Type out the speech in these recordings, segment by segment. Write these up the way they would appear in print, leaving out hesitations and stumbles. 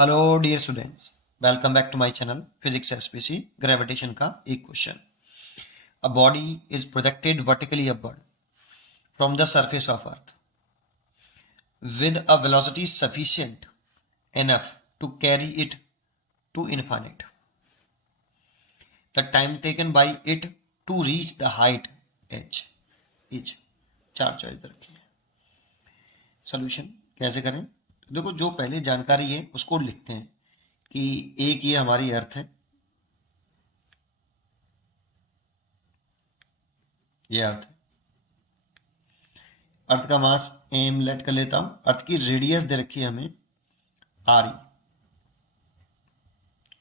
Hello dear students, welcome back to my channel physics SPC. Gravitation का एक question. A body is projected vertically upward from the surface of earth with a velocity sufficient enough to carry it to infinite. The time taken by it to reach the height h is चार choice रखी है। Solution कैसे करें? तो देखो, जो पहले जानकारी है उसको लिखते हैं कि एक ये हमारी अर्थ है, ये अर्थ है। अर्थ का मास एम लेट कर लेता हूं। अर्थ की रेडियस दे रखी है हमें आर ई।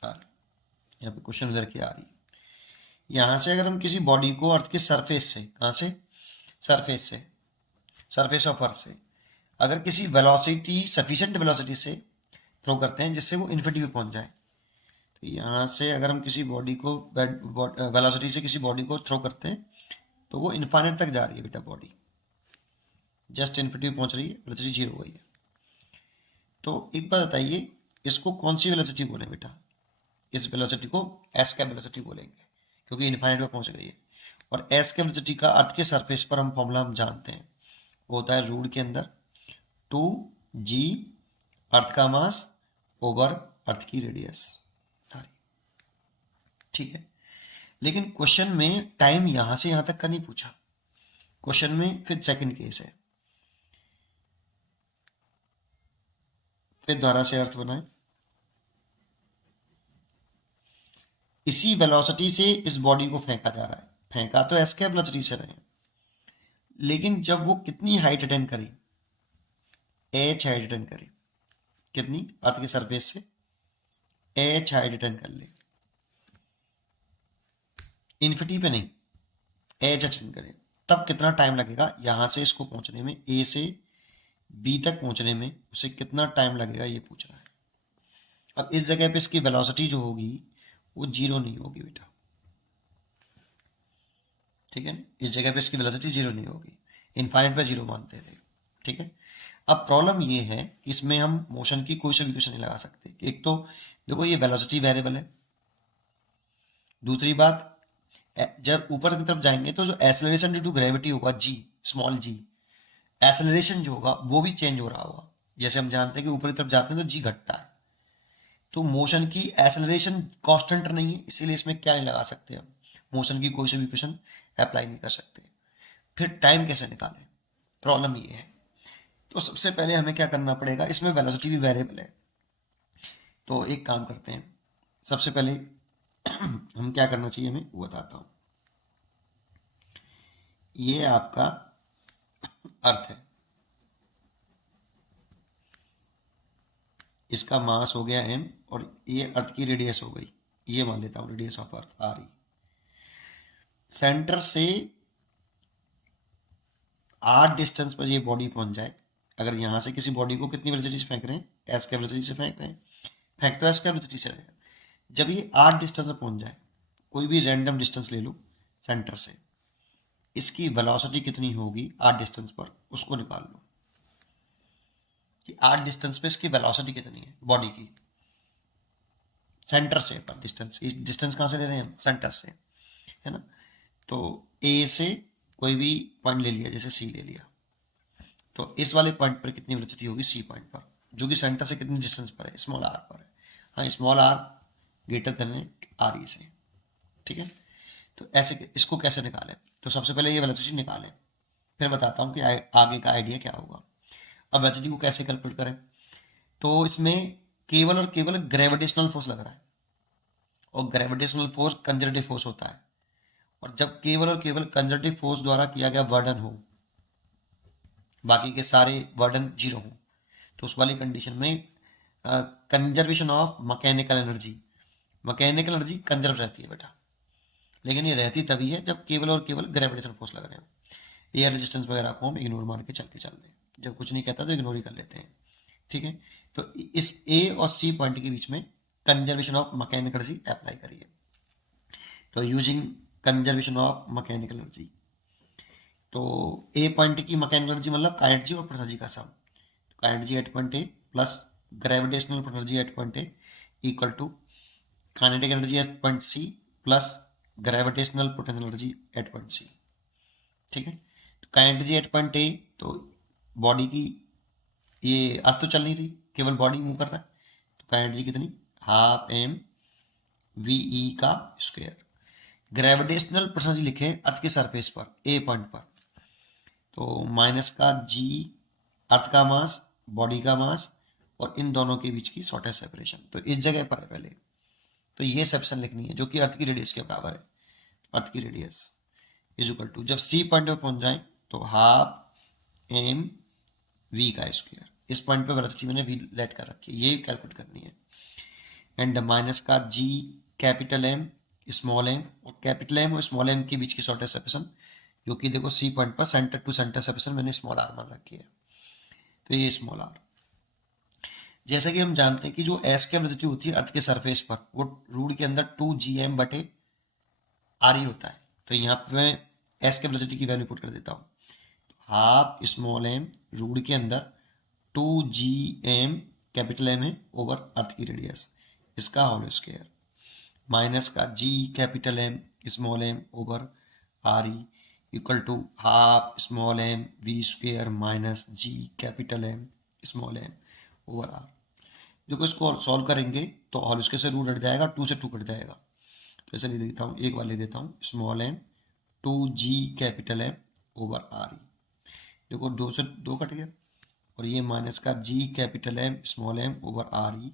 आर यहाँ पे क्वेश्चन दे रखी है आर ई। यहां से अगर हम किसी बॉडी को अर्थ के सरफेस से, कहां से? सरफेस से, सरफेस ऑफ अर्थ से अगर किसी वेलोसिटी, सफिशिएंट वेलोसिटी से थ्रो करते हैं जिससे वो इन्फिनिटी पे पहुंच जाए, तो यहां से अगर हम किसी बॉडी को वेलोसिटी से किसी बॉडी को थ्रो करते हैं तो वो इन्फाइनाइट तक जा रही है बेटा। बॉडी जस्ट इन्फिनिटी पे पहुंच रही है, वेलोसिटी जीरो हो गई है। तो एक बात बताइए, इसको कौन सी वेलोसिटी बोले बेटा? इस वेलोसिटी को एस कैप वेलोसिटी बोलेंगे क्योंकि इनफाइनाइट पे पहुंच गई है। और एस कैप वेलोसिटी का अर्थ के सरफेस पर हम फॉर्मूला हम जानते हैं, वो होता है रूट के अंदर 2g अर्थ का मास ओवर अर्थ की रेडियस। ठीक है, लेकिन क्वेश्चन में टाइम यहां से यहां तक का नहीं पूछा। क्वेश्चन में फिर सेकंड केस है, फिर द्वारा से अर्थ बनाए। इसी वेलोसिटी से इस बॉडी को फेंका जा रहा है। फेंका तो एस कैप वेलोसिटी से रहे हैं, लेकिन जब वो कितनी हाइट अटेन करी, एच हाइट अटेन करी, कितनी? अर्थ के सरफेस से एच हाइट अटेन कर ले, इन्फिनिटी पे नहीं, एच अटेन करे, तब कितना टाइम लगेगा यहां से इसको पहुंचने में? ए से बी तक पहुंचने में उसे कितना टाइम लगेगा ये पूछ रहा है। अब इस जगह पे इसकी वेलोसिटी जो होगी वो जीरो नहीं होगी बेटा। ठीक है ना, इस जगह पे इसकी वेलोसिटी जीरो नहीं होगी, इनफाइनाइट पे जीरो मानते थे। ठीक है, अब प्रॉब्लम ये है कि इसमें हम मोशन की कोई सी इक्वेशन नहीं लगा सकते। एक तो देखो, ये वेलोसिटी वेरिएबल है। दूसरी बात, जब ऊपर की तरफ जाएंगे तो जो एक्सेलरेशन ड्यू टू ग्रेविटी होगा जी, स्मॉल जी, एक्सेलरेशन जो होगा वो भी चेंज हो रहा होगा। जैसे हम जानते हैं कि ऊपर की तरफ जाते हैं तो जी घटता है, तो मोशन की एक्सेलरेशन कांस्टेंट नहीं है, इसीलिए इसमें क्या नहीं लगा सकते हम, मोशन की कोई सी भी इक्वेशन अप्लाई नहीं कर सकते। फिर टाइम कैसे निकालें? प्रॉब्लम ये है। तो सबसे पहले हमें क्या करना पड़ेगा, इसमें वेलोसिटी भी वेरिएबल है। तो एक काम करते हैं, सबसे पहले हम क्या करना चाहिए हमें वो बताता हूं। ये आपका अर्थ है, इसका मास हो गया m और ये अर्थ की रेडियस हो गई, ये मान लेता हूं radius of earth R E. Centre से आर डिस्टेंस पर ये बॉडी पहुंच जाए। अगर यहां से किसी बॉडी को कितनी वेलोसिटी से फेंक रहे हैं? एस के वेलोसिटी से फेंक रहे हैं। फेंक तो एस के वेलोसिटी से रहे हैं। जब ये आर डिस्टेंस पर पहुंच जाए, कोई भी रैंडम डिस्टेंस ले लो सेंटर से, इसकी वेलोसिटी कितनी होगी आर डिस्टेंस पर, उसको निकाल लो कि आर डिस्टेंस पे इसकी वेलोसिटी कितनी है बॉडी की, सेंटर से पर डिस्टेंस। डिस्टेंस कहां से ले रहे हैं हम? सेंटर से, है ना। तो ए से कोई भी पॉइंट ले लिया, जैसे सी ले लिया, तो इस वाले पॉइंट पर कितनी वेलोसिटी होगी सी पॉइंट पर, जो कि सेंटर से कितनी डिस्टेंस पर है? स्मॉल आर पर है। हाँ, small R greater than R E से। ठीक है, तो ऐसे इसको कैसे निकालें? तो सबसे पहले ये वेलोसिटी निकालें, फिर बताता हूँ कि आगे का आइडिया क्या होगा। अब वेलोसिटी को कैसे कैलकुलेट करें? तो इसमें केवल और केवल ग्रेविटेशनल फोर्स लग रहा है, और ग्रेविटेशनल फोर्स कंजर्वेटिव फोर्स होता है। और जब केवल और केवल कंजर्वेटिव फोर्स द्वारा किया गया वर्डन हो, बाकी के सारे वर्डन जीरो हो, तो उस वाली कंडीशन में conservation of mechanical energy, mechanical energy conserve रहती है बेटा। लेकिन ये रहती तभी है जब केवल और केवल ग्रेविटेशनल फोर्स लग रहे हो। एयर रेजिस्टेंस वगैरह को हम इग्नोर मान के चलते चल रहे हैं, जब कुछ नहीं कहता तो इग्नोर ही कर लेते हैं। ठीक है, तो इस ए और सी पॉइंट के बीच में conservation of mechanical energy apply करिए। तो using conservation of mechanical energy, तो ए पॉइंट की मैकेनिकल एनर्जी मतलब काइनेटिक एनर्जी और पोटेंशियल एनर्जी का sum. Kinetic energy 8.8 plus gravitational energy at point A equal to kinetic energy at point C plus gravitational potential energy at point C. ठीक है, तो kinetic energy at point A, तो body की ये अर्थ तो चल नहीं रही, केवल बॉडी मूव कर रहा है, तो काइनेटिक एनर्जी कितनी, हाफ एम वी ई का स्क्वायर। ग्रेविटेशनल पोटेंशियल लिखे अर्थ के सरफेस पर ए पॉइंट पर, तो माइनस का जी अर्थ का मास, बॉडी का मास, और इन दोनों के बीच की शॉर्टेस्ट सेपरेशन, तो इस जगह पर है पहले, तो ये सेपरेशन लिखनी है जो कि अर्थ की रेडियस के बराबर है। अर्थ की रेडियस इज इक्वल टू, जब सी पॉइंट पे पहुंच जाए तो हाफ एम वी का स्क्वायर। इस पॉइंट पे वेलोसिटी मैंने वी लेट कर रखी है, ये कैलकुलेट करनी है। एंड माइनस का G capital M small M, और कैपिटल एम और स्मॉल एम के बीच की शॉर्टेस्ट सेपरेशन, जो कि देखो सी पॉइंट पर सेंटर टू सेंटर सेपरेशन मैंने स्मॉल आर मान रखी है, तो ये स्मॉल आर। जैसा कि हम जानते हैं कि जो एस की वेलोसिटी होती है अर्थ के सरफेस पर, वो रूट के अंदर 2gm बटे आर ही होता है, तो यहाँ पे मैं एस के वेलोसिटी की वैल्यू पुट कर देता हूँ, हाफ स्मॉल एम रूट के अंदर 2gm कैपिटल एम है ओवर अर्थ की रेडियस, इसका होल स्क्वायर, माइनस का G capital M small M over R E equal to half small M V square minus G capital M small M over R. देखो इसको solve करेंगे तो whole square से root हट जाएगा, 2 से 2 कट जाएगा, तो ऐसे लिख देता हूँ, एक बार लिख देता हूँ, small M 2g capital M over R E. देखो 2 से 2 कट गया, और ये माइनस का g capital M small M over R E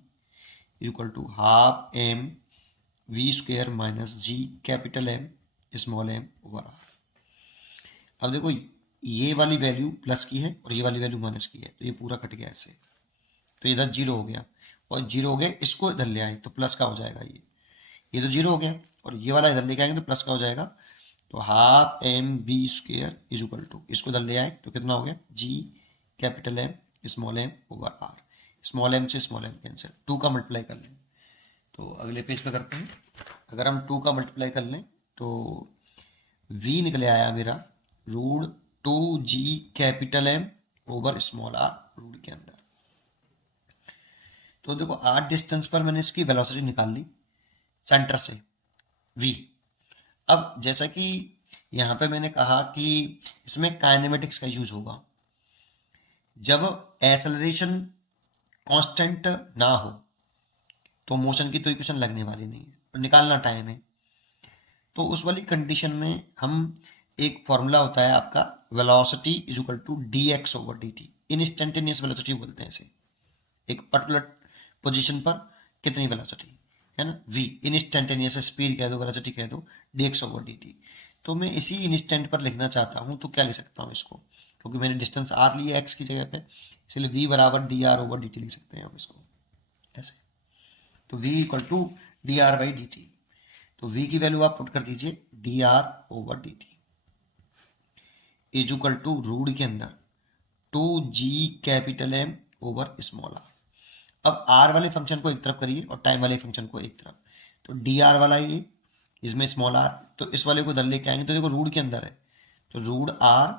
equal to half M V square minus G capital M small M over R. अब देखो ये वाली वैल्यू प्लस की है और ये वाली वैल्यू माइनस की है, तो ये पूरा कट गया ऐसे, तो इधर जीरो हो गया, और जीरो हो गया, इसको इधर ले आए तो प्लस का हो जाएगा, ये तो जीरो हो गया, और ये वाला इधर लेके आएंगे तो प्लस का हो जाएगा, तो half M B square is equal to, इसको इधर ले आए तो कितना हो गया, G capital M small M over R, small M से स्मॉल एम कैंसिल, 2 का मल्टीप्लाई कर लें, तो अगले पेज पे करते हैं। अगर हम 2 का मल्टीप्लाई कर लें तो v निकले आया मेरा root 2g capital M over small R root के अंदर। तो देखो r डिस्टेंस पर मैंने इसकी वेलोसिटी निकाल ली सेंटर से v। अब जैसा कि यहाँ पे मैंने कहा कि इसमें काइनेमेटिक्स का यूज होगा, जब एक्सेलरेशन कांस्टेंट ना हो तो मोशन की तो इक्वेशन लगने वाली नहीं है, और निकालना टाइम है, तो उस वाली कंडीशन में हम एक फॉर्मूला होता है आपका velocity is equal to D X over D T, instantaneous velocity बोलते हैं इसे, एक पर्टिकुलर पोजीशन पर कितनी वेलोसिटी है ना, v इंस्टेंटेनियस स्पीड कह दो, वेलोसिटी कह दो, D X over D T. तो मैं इसी इंस्टेंट पर लिखना चाहता हूँ, तो क्या लिख सकता हूँ इसको, क्योंकि मैंने डिस्टेंस r लिया x की जगह पे, इसलिए v बराबर D R over D T लिख सकते हैं हम इसको ऐसे, तो v equal to D R by D T, तो v की वैल्यू आप पुट कर दीजिए D R over D T is equal to root के अंदर 2g capital M over small R. अब r वाले फंक्शन को एक तरफ करिए और टाइम वाले फंक्शन को एक तरफ, तो डी आर वाला ये, इसमें स्मॉल आर, तो इस वाले को इधर लेके आएंगे तो देखो रूट के अंदर है, तो रूट आर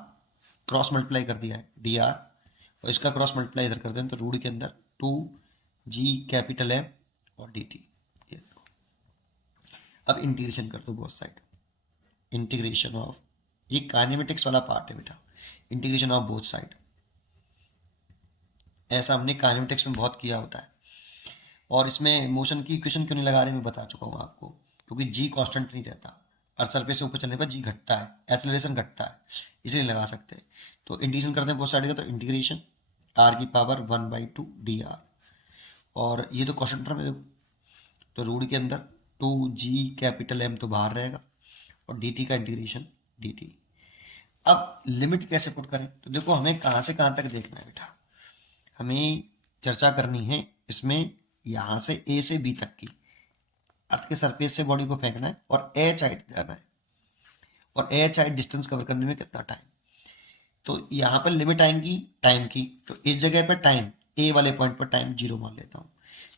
क्रॉस मल्टीप्लाई कर दिया है डी आर, और इसका क्रॉस मल्टीप्लाई इधर कर दें तो रूट के अंदर 2g कैपिटल एम और डी टी। अब इंटीग्रेशन कर दो बोथ साइड, इंटीग्रेशन ऑफ, ये काइनेमेटिक्स वाला पार्ट है बेटा, इंटीग्रेशन ऑफ बोथ साइड, ऐसा हमने काइनेमेटिक्स में बहुत किया होता है। और इसमें मोशन की इक्वेशन क्यों नहीं लगा रहे मैं बता चुका हूँ आपको, क्योंकि जी कांस्टेंट नहीं रहता, अर्थ सरफेस से ऊपर चलने पर जी घटता है, एक्सेलरेशन घटता है, इसलिए लगा सकते हैं। तो इंटीग्रेशन करते हैं बोथ साइड का, तो इंटीग्रेशन आर की पावर 1/2 डी आर, और ये तो कांस्टेंट टर्म है, तो रूट के अंदर 2g कैपिटल एम तो बाहर रहेगा, और dt का इंटीग्रेशन dt। अब लिमिट कैसे पुट करें, तो देखो हमें कहाँ से कहाँ तक देखना है बेटा, हमें चर्चा करनी है इसमें यहाँ से a से b तक की, अर्थ के सरफेस से बॉडी को फेंकना है और h हाइट जाना है, और h हाइट डिस्टेंस कवर करने में कितना टाइम, तो यहाँ पर लिमिट आएंगी टाइम की, तो इस जगह पर टाइम a वाले पॉइंट पर टाइम 0 मान लेता हूँ।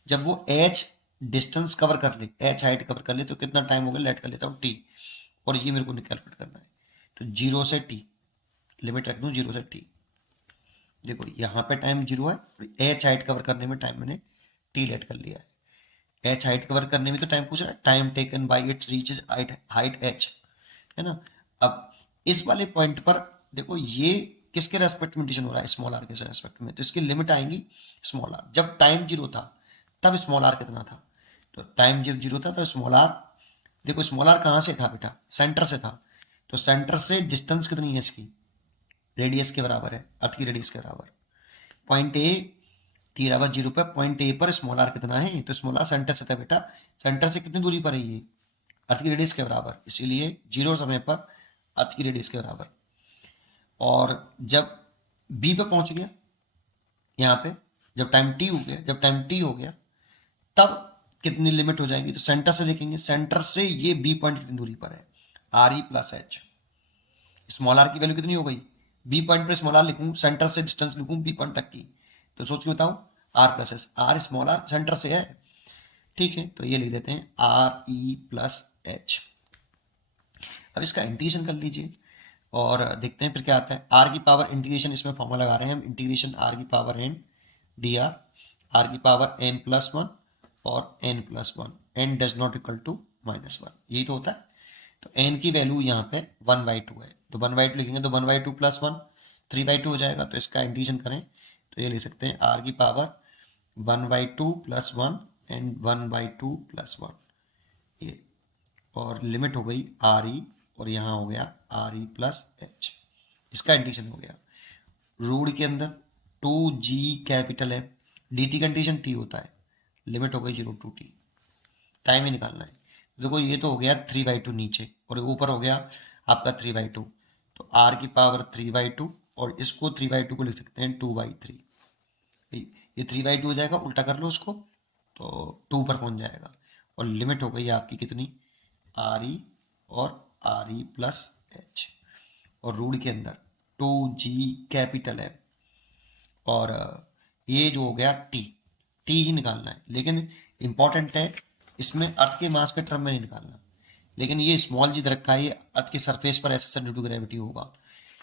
जब वो h डिस्टेंस कवर कर ले, h हाइट कवर कर ले, तो कितना टाइम होगा लेट कर लेता हूँ t, और ये मेरे को कैलकुलेट करना है, तो 0 से t लिमिट रख दूँ 0 से t, देखो यहाँ पे टाइम 0 है, एच हाइट कवर करने में टाइम मैंने टी लेट कर लिया है। एच हाइट कवर करने में तो टाइम पूछ रहा है, time taken by its reaches height H, है ना। अब इस वाले पॉइंट पर देखो ये किसके रेस्पेक्ट में डिसीजन हो रहा है, स्मॉल आर के रेस्पेक्ट में, तो इसकी लिमिट आएंगी स्मॉल आर। जब टाइम 0 था तब स्मॉल आर कितना था, तो टाइम जब 0 था तो स्मॉल आर, देखो स्मॉल आर कहाँ से था बेटा, सेंटर से था, तो सेंटर से डिस्टेंस कितनी है इसकी, रेडियस के बराबर है, अर्थ की रेडियस के बराबर। पॉइंट ए टी बराबर 0 पर, पॉइंट ए पर स्मॉल आर कितना है, तो स्मॉल आर सेंटर से था बेटा, सेंटर से कितनी दूरी पर है ये, अर्थ की रेडियस के बराबर, इसीलिए 0 समय पर अर्थ की रेडियस के बराबर। और जब बी पे पहुंच गया, यहाँ पे जब टाइम टी हो गया, जब टाइम टी हो गया तब कितनी लिमिट हो जाएगी, तो सेंटर से देखेंगे, सेंटर से ये बी पॉइंट कितनी दूरी पर है, R E plus H. Small R की वैल्यू कितनी हो गई, बी पॉइंट पर स्मॉल आर लिखूं, सेंटर से डिस्टेंस लिखूं बी पॉइंट तक की, तो सोच के बताओ, R plus S, R small R centre से है, ठीक है, तो ये लिख देते हैं आर ई प्लस एच। अब इसका इंटीग्रेशन कर लीजिए और देखते हैं फिर क्या आता है। आर की पावर इंटीग्रेशन, इसमें फॉर्मूला लगा रहे हैं हम, इंटीग्रेशन आर की पावर एन डी आर की पावर एन प्लस वन और N plus one, N does not equal to minus one, यही तो होता है। तो एन की वैल्यू यहाँ पे 1/2 है, तो 1/2 लिखेंगे तो 1/2 प्लस वन 3/2 हो जाएगा, तो इसका इंटीग्रेशन करें तो ये ले सकते हैं आर की power 1/2 plus one and 1/2 plus one, ये, और लिमिट हो गई आर ई, और यहाँ हो गया आर ई प्लस एच, इसका इंटीग्रेशन हो गया। रूट के अंदर 2g कैपिटल है, डी टी कंडीशन टी होता है, लिमिट हो गई 0 to t, टाइम ही निकालना है। देखो ये तो हो गया 3/2 नीचे, और ऊपर हो गया आपका 3/2, तो r की पावर 3/2, और इसको 3/2 को लिख सकते हैं 2/3, ये 3/2 हो जाएगा, उल्टा कर लो उसको तो 2 पर पहुंच जाएगा, और लिमिट हो गई आपकी कितनी, आर ई और आर ई प्लस एच, और रूट के अंदर 2g कैपिटल है, और ये जो हो गया टी, टी ही निकालना है, लेकिन इंपॉर्टेंट है इसमें अर्थ के मास के टर्म में नहीं निकालना, लेकिन ये स्मॉल जी रखा है, ये अर्थ के सरफेस पर एस ड्यू टू ग्रेविटी होगा।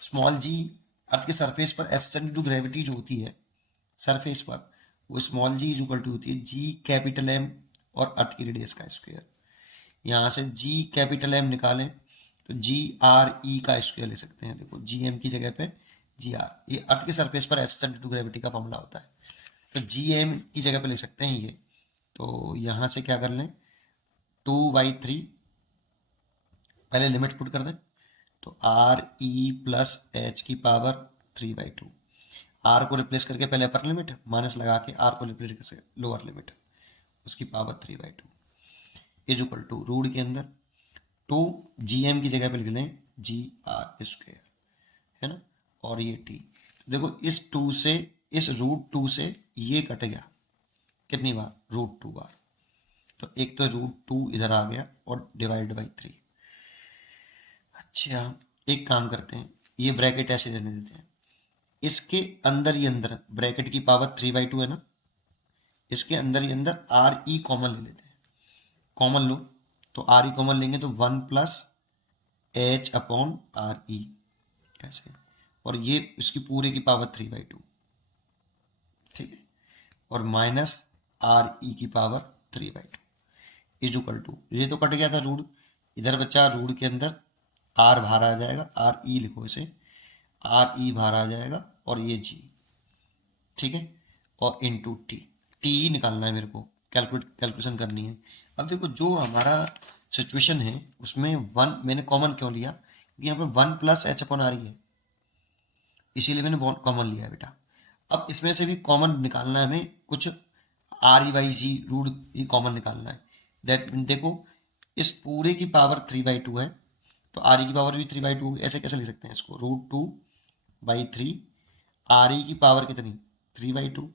स्मॉल जी अर्थ के सरफेस पर एस ड्यू टू ग्रेविटी जो होती है सरफेस पर, वो small G is equal to होती है जी कैपिटल एम और अर्थ की रेडियस का स्क्वायर। यहाँ से जी कैपिटल एम निकालें तो जी आर ई का स्क्वायर ले सकते हैं, देखो जी एम की जगह पे जी आर, ये अर्थ के सरफेस पर एस ड्यू टू ग्रेविटी का फॉर्मूला होता है, तो जी एम की जगह पे ले सकते हैं ये, तो यहाँ से क्या कर लें 2/3, पहले लिमिट पुट कर दें, तो आर ई प्लस एच की पावर 3/2, आर को रिप्लेस करके पहले अपर लिमिट, माइनस लगा के आर को रिप्लेस करके लोअर लिमिट, उसकी power 3/2 is equal to root के अंदर 2 जी एम की जगह पे लिख लें जी आर स्क्वायर, है ना, और ये टी, देखो इस 2 से, इस √2 से ये कट गया कितनी बार, √2 बार, तो एक तो √2 इधर आ गया और डिवाइड बाई 3। अच्छा एक काम करते हैं, ये ब्रैकेट ऐसे रहने देते हैं, इसके अंदर ही अंदर ब्रैकेट की पावर 3/2 है ना, इसके अंदर ही अंदर आर ई कॉमन ले लेते हैं, कॉमन लो, तो आर ई कॉमन लेंगे तो 1 प्लस एच अपॉन आर ई ऐसे, और ये इसकी पूरे की पावर 3/2, ठीक है, और माइनस आर ई की पावर 3/2 इज इक्वल टू, ये तो कट गया था रूट, इधर बचा रूट के अंदर आर बाहर आ जाएगा, आर ई लिखो इसे, आर ई बाहर आ जाएगा, और ये जी, ठीक है, और इंटू टी, टी ही निकालना है मेरे को, कैलकुलेशन करनी है। अब देखो जो हमारा सिचुएशन है उसमें 1 मैंने कॉमन क्यों लिया, क्योंकि यहाँ पे 1 प्लस एच अपॉन आर ई है, इसीलिए मैंने कॉमन लिया है बेटा। अब इसमें से भी कॉमन निकालना है हमें, कुछ R E by G root ही कॉमन निकालना है, दैट देखो इस पूरे की पावर 3/2 है, तो आर ई की पावर भी 3/2 होगी, ऐसे कैसे लिख सकते हैं इसको, √2/3, आर ई की पावर कितनी 3/2,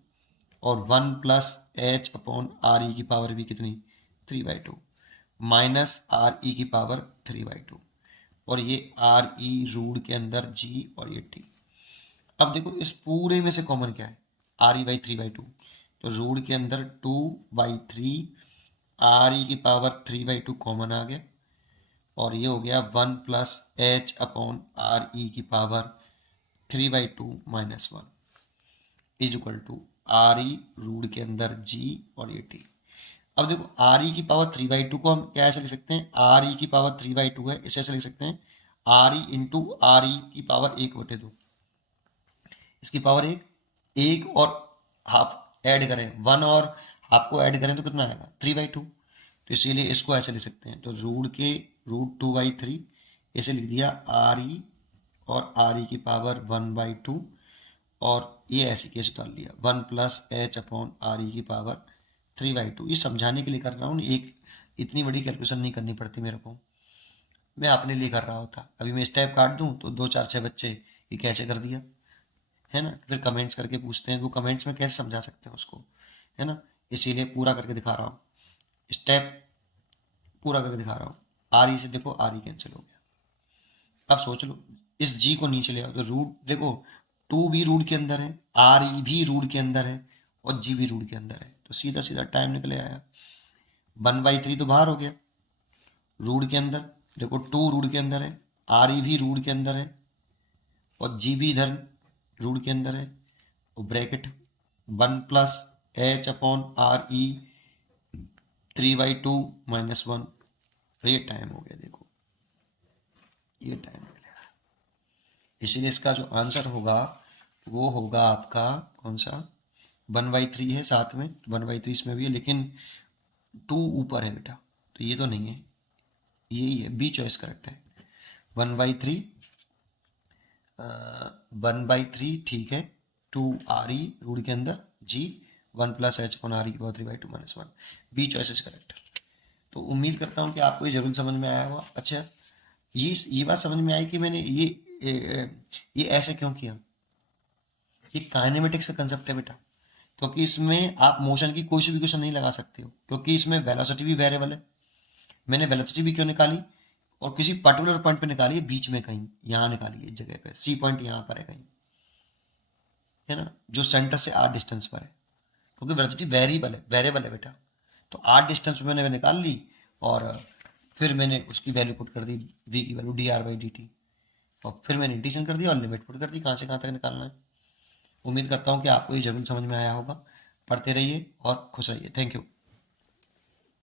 और 1 plus H upon R E की पावर भी कितनी 3/2, माइनस आर ई की पावर 3/2, और ये आर ई रूट के अंदर जी और ये टी। अब देखो इस पूरे में से कॉमन क्या है, आर ई बाई 3/2, तो रूट के अंदर 2/3 आर ई की पावर 3/2 कॉमन आ गया, और ये हो गया 1 plus H upon R E की power 3/2 minus 1, is equal to R E root के अंदर जी और ये टी। अब देखो आर ई की पावर 3/2 को हम क्या ऐसे लिख सकते हैं, आर ई की पावर 3/2 है, इसे ऐसे लिख सकते हैं R E into are E की पावर 1/2। इसकी पावर एक और हाफ ऐड करें, 1 और हाफ को ऐड करें तो कितना आएगा 3/2। तो इसीलिए इसको ऐसे लिख सकते हैं, तो √2/3 ऐसे लिख दिया आर ई और आर ई की पावर 1/2 और ये ऐसे कैसे डाल लिया 1 plus H upon R E की पावर 3/2। ये समझाने के लिए कर रहा हूँ, एक इतनी बड़ी कैलकुलेशन नहीं करनी पड़ती मेरे को, मैं अपने लिए कर रहा होता। अभी मैं स्टेप काट दूं तो 2 4 6 बच्चे ये कैसे कर दिया, है ना, फिर कमेंट्स करके पूछते हैं, वो कमेंट्स में कैसे समझा सकते हैं उसको, है ना। इसीलिए पूरा करके दिखा रहा हूँ, स्टेप पूरा करके दिखा रहा हूँ। आर ई से देखो आर ई कैंसिल हो गया। अब सोच लो इस जी को नीचे ले आओ तो रूट देखो 2 भी रूट के अंदर है, आर ई भी रूट के अंदर है और जी भी रूट के अंदर है, तो सीधा सीधा टाइम निकले आया। 1/3 तो बाहर हो गया रूट के अंदर, देखो 2 रूट के अंदर है, आर ई भी रूट के अंदर है और जी भी इधर रूट के अंदर है, और bracket 1 plus H upon R ई 3/2 -1। तो ये टाइम हो गया, देखो ये टाइम निकलेगा। इसीलिए इसका जो आंसर होगा वो होगा आपका कौन सा 1/3 है, साथ में 1/3 इसमें भी है लेकिन 2 ऊपर है बेटा, तो ये तो नहीं है, यही है, बी चॉइस करेक्ट है। 1/3 1/3 ठीक है, 2 आर ई रूट के अंदर G 1 plus H upon R E की power 3/2 -1, B choice is correct. तो उम्मीद करता हूँ कि आपको ये जरूर समझ में आया होगा। अच्छा ये बात समझ में आई कि मैंने ये ऐसे क्यों किया, ये काइनेमेटिक्स का कंसेप्ट है बेटा, क्योंकि इसमें आप मोशन की कोई सी भी क्वेश्चन नहीं लगा सकते हो, क्योंकि इसमें वेलोसिटी भी वेरिएबल है। मैंने वेलोसिटी भी क्यों निकाली, और किसी पर्टिकुलर पॉइंट पे निकाली है, बीच में कहीं यहाँ निकाली है, इस जगह पे सी पॉइंट यहाँ पर है कहीं, है ना, जो सेंटर से आर डिस्टेंस पर है, क्योंकि वेलोसिटी वेरिएबल है बेटा। तो आर डिस्टेंस पे मैंने निकाल ली और फिर मैंने उसकी वैल्यू पुट कर दी, वी की वैल्यू dr/dt, और फिर मैंने इंटीग्रेशन कर दिया और लिमिट पुट कर दी कहाँ से कहाँ तक निकालना है। उम्मीद करता हूँ कि आपको ये जरूर समझ में आया होगा। पढ़ते रहिए और खुश रहिए। Thank you.